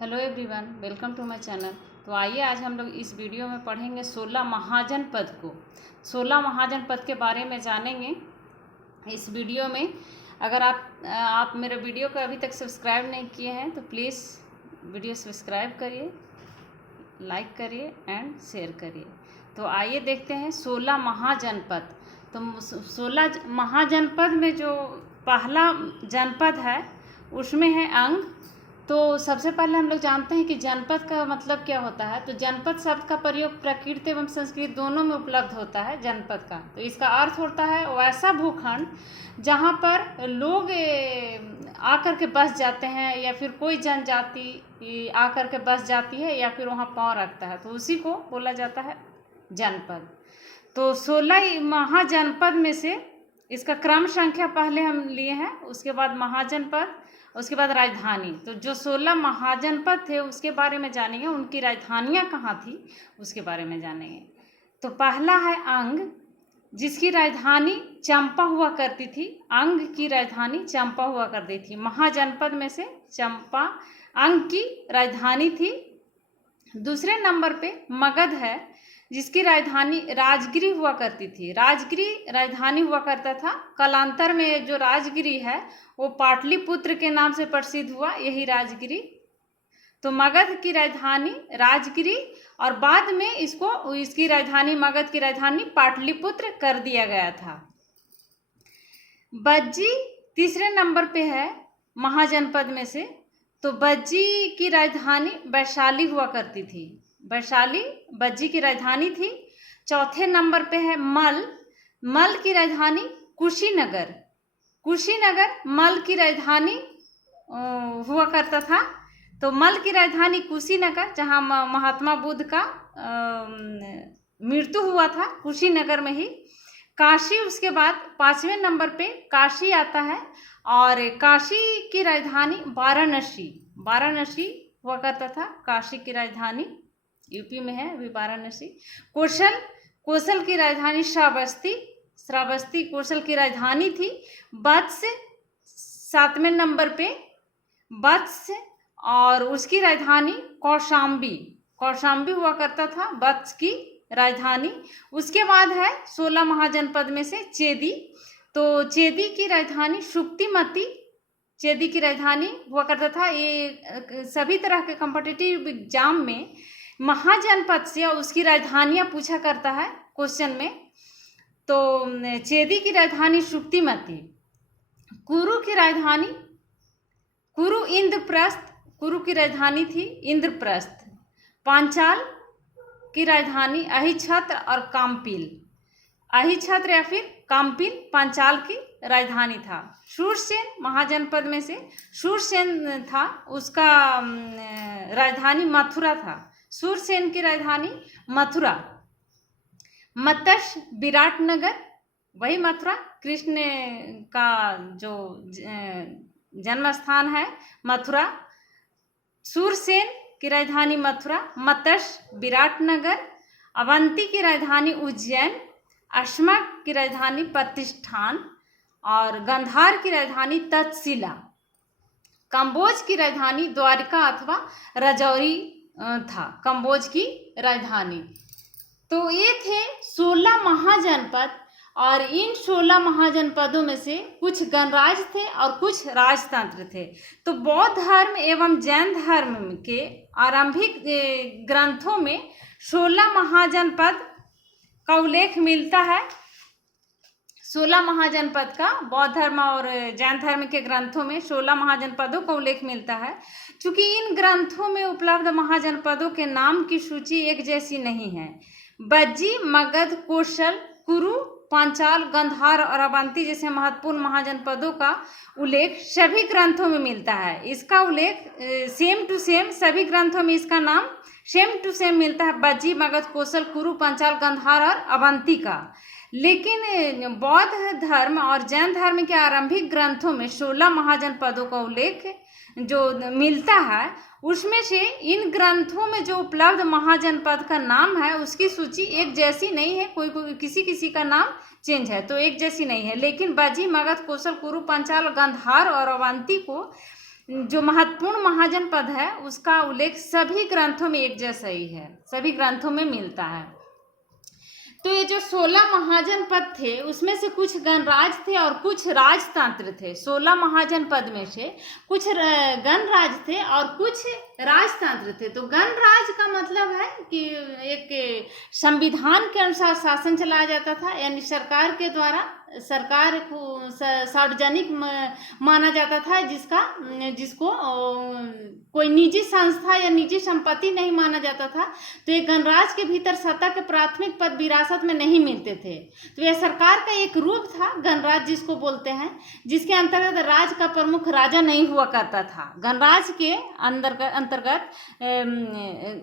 Hello everyone, welcome to my channel. तो आइए आज हम लोग इस वीडियो में पढ़ेंगे 16 महाजनपद को। 16 महाजनपद के बारे में जानेंगे इस वीडियो में। अगर आप मेरे वीडियो को अभी तक सब्सक्राइब नहीं किए हैं तो प्लीज़ वीडियो सब्सक्राइब करिए, लाइक करिए एंड शेयर करिए। तो आइए देखते हैं 16 महाजनपद। तो 16 महाजनपद में जो पहला जनपद है उसमें है अंग। तो सबसे पहले हम लोग जानते हैं कि जनपद का मतलब क्या होता है। तो जनपद शब्द का प्रयोग प्रकृत एवं संस्कृत दोनों में उपलब्ध होता है जनपद का। तो इसका अर्थ होता है वैसा भूखंड जहाँ पर लोग आकर के बस जाते हैं या फिर कोई जनजाति आकर के बस जाती है या फिर वहाँ पाँव रखता है, तो उसी को बोला जाता है जनपद। तो 16 महाजनपद में से इसका क्रम संख्या पहले हम लिए हैं, उसके बाद महाजनपद, उसके बाद राजधानी। तो जो 16 महाजनपद थे उसके बारे में जानेंगे, उनकी राजधानियाँ कहाँ थी उसके बारे में जानेंगे। तो पहला है अंग, जिसकी राजधानी चंपा हुआ करती थी। अंग की राजधानी चंपा हुआ करती थी। महाजनपद में से चंपा अंग की राजधानी थी। दूसरे नंबर पे मगध है, जिसकी राजधानी राजगिरी हुआ करती थी। राजगिरी राजधानी हुआ करता था। कालांतर में जो राजगिरी है वो पाटलिपुत्र के नाम से प्रसिद्ध हुआ, यही राजगिरी। तो मगध की राजधानी राजगिरी और बाद में इसकी राजधानी मगध की राजधानी पाटलिपुत्र कर दिया गया था। बज्जी तीसरे नंबर पे है महाजनपद में से। तो बज्जी की राजधानी वैशाली हुआ करती थी। वैशाली बज्जी की राजधानी थी। चौथे नंबर पे है मल। मल की राजधानी कुशीनगर। कुशीनगर मल की राजधानी हुआ करता था। तो मल की राजधानी कुशीनगर, जहाँ महात्मा बुद्ध का मृत्यु हुआ था, कुशीनगर में ही। काशी उसके बाद 5वें नंबर पे काशी आता है और काशी की राजधानी वाराणसी। वाराणसी हुआ करता था काशी की राजधानी, यूपी में है अभी वाराणसी। कौशल की राजधानी श्रावस्ती। श्रावस्ती कौशल की राजधानी थी। वत्स 7वें नंबर पे वत्स, और उसकी राजधानी कौशाम्बी। कौशाम्बी हुआ करता था वत्स की राजधानी। उसके बाद है 16 महाजनपद में से चेदी। तो चेदी की राजधानी शुक्तिमती। चेदी की राजधानी हुआ करता था। ये सभी तरह के कॉम्पिटिटिव एग्जाम में महाजनपद से उसकी राजधानियाँ पूछा करता है क्वेश्चन में। तो चेदी की राजधानी शुक्तिमती। कुरु की राजधानी कुरु इंद्रप्रस्थ। कुरु की राजधानी थी इंद्रप्रस्थ। पांचाल की राजधानी अहिछत्र और काम्पिल। अहिछत्र या फिर काम्पिल पांचाल की राजधानी था। शूरसेन महाजनपद में से शूरसेन था, उसका राजधानी मथुरा था। शूरसेन की राजधानी मथुरा। मत्स्य विराटनगर, वही मथुरा, कृष्ण का जो जन्म स्थान है मथुरा। शूरसेन की राजधानी मथुरा। मत्स्य विराटनगर। अवंती की राजधानी उज्जैन। अश्मा की राजधानी प्रतिष्ठान और गंधार की राजधानी तक्षशिला। कंबोज की राजधानी द्वारका अथवा राजौरी था, कंबोज की राजधानी। तो ये थे 16 महाजनपद, और इन 16 महाजनपदों में से कुछ गणराज्य थे और कुछ राजतंत्र थे। तो बौद्ध धर्म एवं जैन धर्म के आरंभिक ग्रंथों में 16 महाजनपद का उल्लेख मिलता है। 16 महाजनपद का बौद्ध धर्म और जैन धर्म के ग्रंथों में 16 महाजनपदों का उल्लेख मिलता है। चूँकि इन ग्रंथों में उपलब्ध महाजनपदों के नाम की सूची एक जैसी नहीं है। बज्जी, मगध, कौशल, कुरु, पांचाल, गंधार और अवंती जैसे महत्वपूर्ण महाजनपदों का उल्लेख सभी ग्रंथों में मिलता है। इसका उल्लेख सेम टू सेम सभी ग्रंथों में इसका नाम सेम टू सेम मिलता है, बज्जी, मगध, कौशल, कुरु, पांचाल, गंधार और अवंती का। लेकिन बौद्ध धर्म और जैन धर्म के आरंभिक ग्रंथों में 16 महाजनपदों का उल्लेख जो मिलता है, उसमें से इन ग्रंथों में जो उपलब्ध महाजनपद का नाम है उसकी सूची एक जैसी नहीं है। कोई किसी का नाम चेंज है तो एक जैसी नहीं है। लेकिन बज्जी, मगध, कौशल, कुरु, पांचाल, गंधार और अवंती को जो महत्वपूर्ण महाजनपद है उसका उल्लेख सभी ग्रंथों में एक जैसा ही है, सभी ग्रंथों में मिलता है। तो ये जो 16 महाजनपद थे उसमें से कुछ गणराज थे और कुछ राजतंत्र थे। 16 महाजनपद में से कुछ गणराज थे और कुछ राजतंत्र थे। तो गणराज का मतलब है कि एक संविधान के अनुसार शासन चलाया जाता था, यानी सरकार के द्वारा, सरकार को सार्वजनिक माना जाता था, जिसको कोई निजी संस्था या निजी संपत्ति नहीं माना जाता था। तो ये गणराज के भीतर सत्ता के प्राथमिक पद विरासत में नहीं मिलते थे। तो यह सरकार का एक रूप था गणराज जिसको बोलते हैं, जिसके अंतर्गत राज का प्रमुख राजा नहीं हुआ करता था। गणराज के अंतर्गत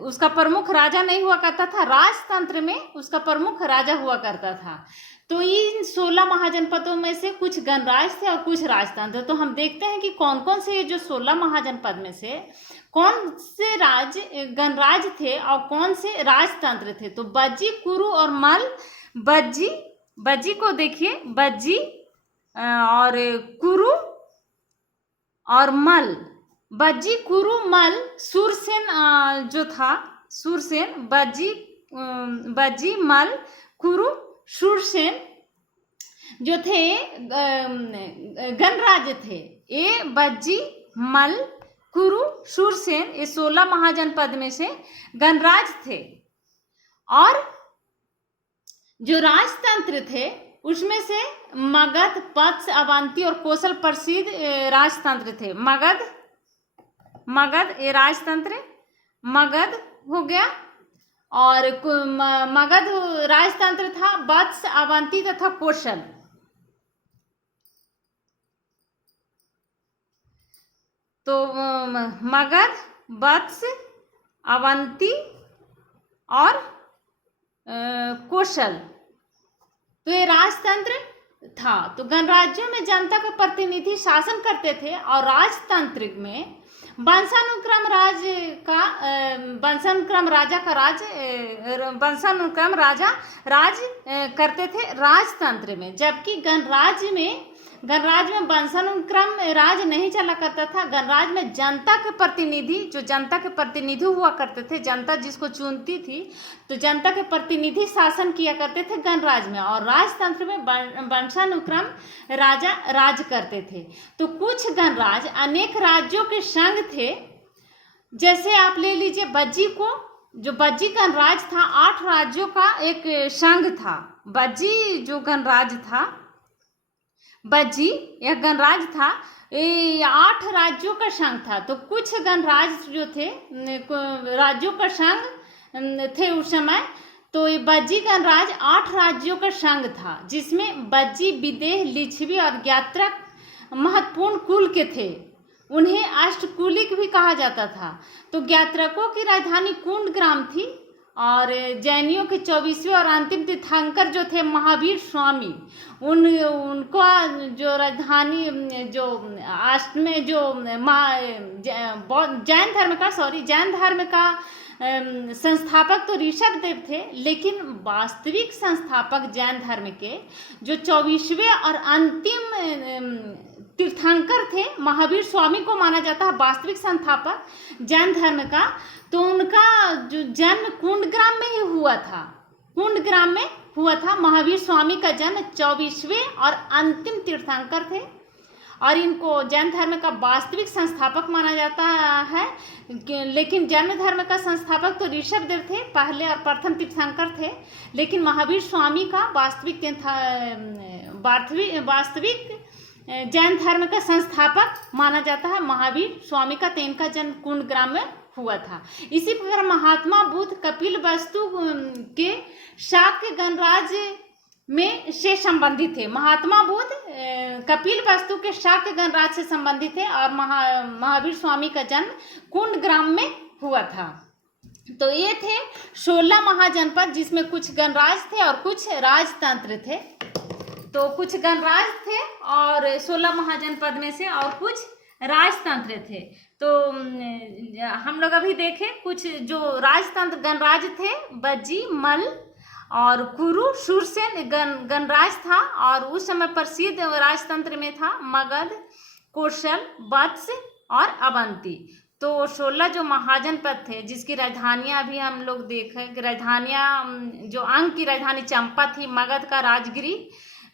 उसका प्रमुख राजा नहीं हुआ करता था, राजतंत्र में उसका प्रमुख राजा हुआ करता था। तो इन 16 महाजनपदों में से कुछ गणराज थे और कुछ राजतंत्र। तो हम देखते हैं कि कौन कौन से ये जो 16 महाजनपद में से कौन से गणराज थे और कौन से राजतंत्र थे। तो बज्जी, कुरु और मल। बज्जी को देखिए, बज्जी और कुरु और मल। बज्जी, कुरु, मल, सूरसेन जो था, सूरसेन, बज्जी, मल, कुरु, सूरसेन जो थे गणराज थे। ये बज्जी, मल, कुरु, सूरसेन ये 16 महाजनपद में से गणराज थे। और जो राजतंत्र थे उसमें से मगध, पक्ष, अवंती और कौशल प्रसिद्ध राजतंत्र थे। मगध ये राजतंत्र, मगध हो गया, और मगध राजतंत्र था, वत्स, अवंती तथा कौशल। तो मगध, वत्स, अवंती और कौशल, तो ये राजतंत्र था। तो गणराज्यों में जनता का प्रतिनिधि शासन करते थे और राजतंत्र में वंशानुक्रम राज करते थे राजतंत्र में। जबकि गणराज में वंशानुक्रम राज नहीं चला करता था। गणराज में जनता के प्रतिनिधि हुआ करते थे, जनता जिसको चुनती थी, तो जनता के प्रतिनिधि शासन किया करते थे गणराज में। और राजतंत्र में वंशानुक्रम राजा राज करते थे। तो कुछ गणराज अनेक राज्यों के संघ थे। जैसे आप ले लीजिए बज्जी को, जो बज्जी गणराज था 8 राज्यों का एक संघ था। बज्जी जो गणराज था, बज्जी यह गणराज था, 8 राज्यों का संघ था। तो कुछ गणराज जो थे राज्यों का संघ थे उस समय। तो ये बज्जी गणराज 8 राज्यों का संघ था, जिसमें बज्जी, विदेह, लिच्छवी और ज्ञात्रक महत्वपूर्ण कुल के थे। उन्हें अष्टकुलिक भी कहा जाता था। तो ज्ञात्रकों की राजधानी कुंडग्राम थी और जैनियों के 24वें और अंतिम तीर्थंकर जो थे महावीर स्वामी, उनको जो राजधानी जो अष्ट में जो जैन धर्म का संस्थापक तो ऋषभ देव थे, लेकिन वास्तविक संस्थापक जैन धर्म के जो 24वें और अंतिम तीर्थंकर थे महावीर स्वामी को माना जाता है वास्तविक संस्थापक जैन धर्म का। तो उनका जो जन्म कुंडग्राम में ही हुआ था। महावीर स्वामी का जन्म 24वें और अंतिम तीर्थंकर थे और इनको जैन धर्म का वास्तविक संस्थापक माना जाता है। लेकिन जैन धर्म का संस्थापक तो ऋषभ देव थे, पहले और प्रथम तीर्थंकर थे। लेकिन महावीर स्वामी का वास्तविक जैन धर्म का संस्थापक माना जाता है महावीर स्वामी का। तो इनका जन्म कुंडग्राम में हुआ था। इसी प्रकार महात्मा बुद्ध कपिलवस्तु के शाक्य गणराज में से संबंधित थे। महात्मा बुद्ध कपिलवस्तु के शाक्य गणराज से संबंधित थे और महावीर स्वामी का जन्म कुंडग्राम में हुआ था। तो ये थे 16 महाजनपद, जिसमें कुछ गणराज थे और कुछ राजतंत्र थे। तो कुछ गणराज थे और 16 महाजनपद में से, और कुछ राजतंत्र थे। तो हम लोग अभी देखें कुछ जो राजतंत्र गणराज थे, बज्जी, मल और कुरु, सूरसेन गणराज था। और उस समय प्रसिद्ध राजतंत्र में था मगध, कौशल, वत्स और अवंती। तो 16 जो महाजनपद थे जिसकी राजधानियां अभी हम लोग देखें कि राजधानियां, जो अंग की राजधानी चंपा थी, मगध का राजगिरी,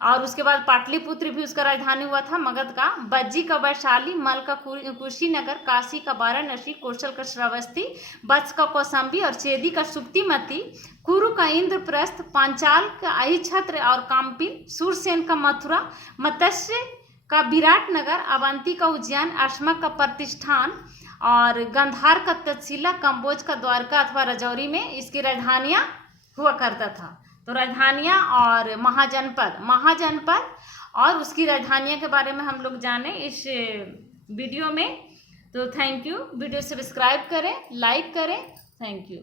और उसके बाद पाटलिपुत्र भी उसका राजधानी हुआ था मगध का, बज्जी का वैशाली, मल का कुशीनगर, काशी का वाराणसी, कौशल का श्रावस्ती, वत्स का कौशाम्बी और चेदी का सुप्तिमती, कुरु का इंद्रप्रस्थ, पांचाल का अहिछत्र और काम्पिल, सूरसेन का मथुरा, मत्स्य का विराटनगर, अवंती का उज्जैन, अश्मक का प्रतिष्ठान और गंधार का तक्षशिला, कम्बोज का द्वारका अथवा राजौरी में इसकी राजधानियां हुआ करता था। तो राजधानियां और महाजनपद और उसकी राजधानियों के बारे में हम लोग जाने इस वीडियो में। तो थैंक यू। वीडियो सब्सक्राइब करें, लाइक करें। Thank you.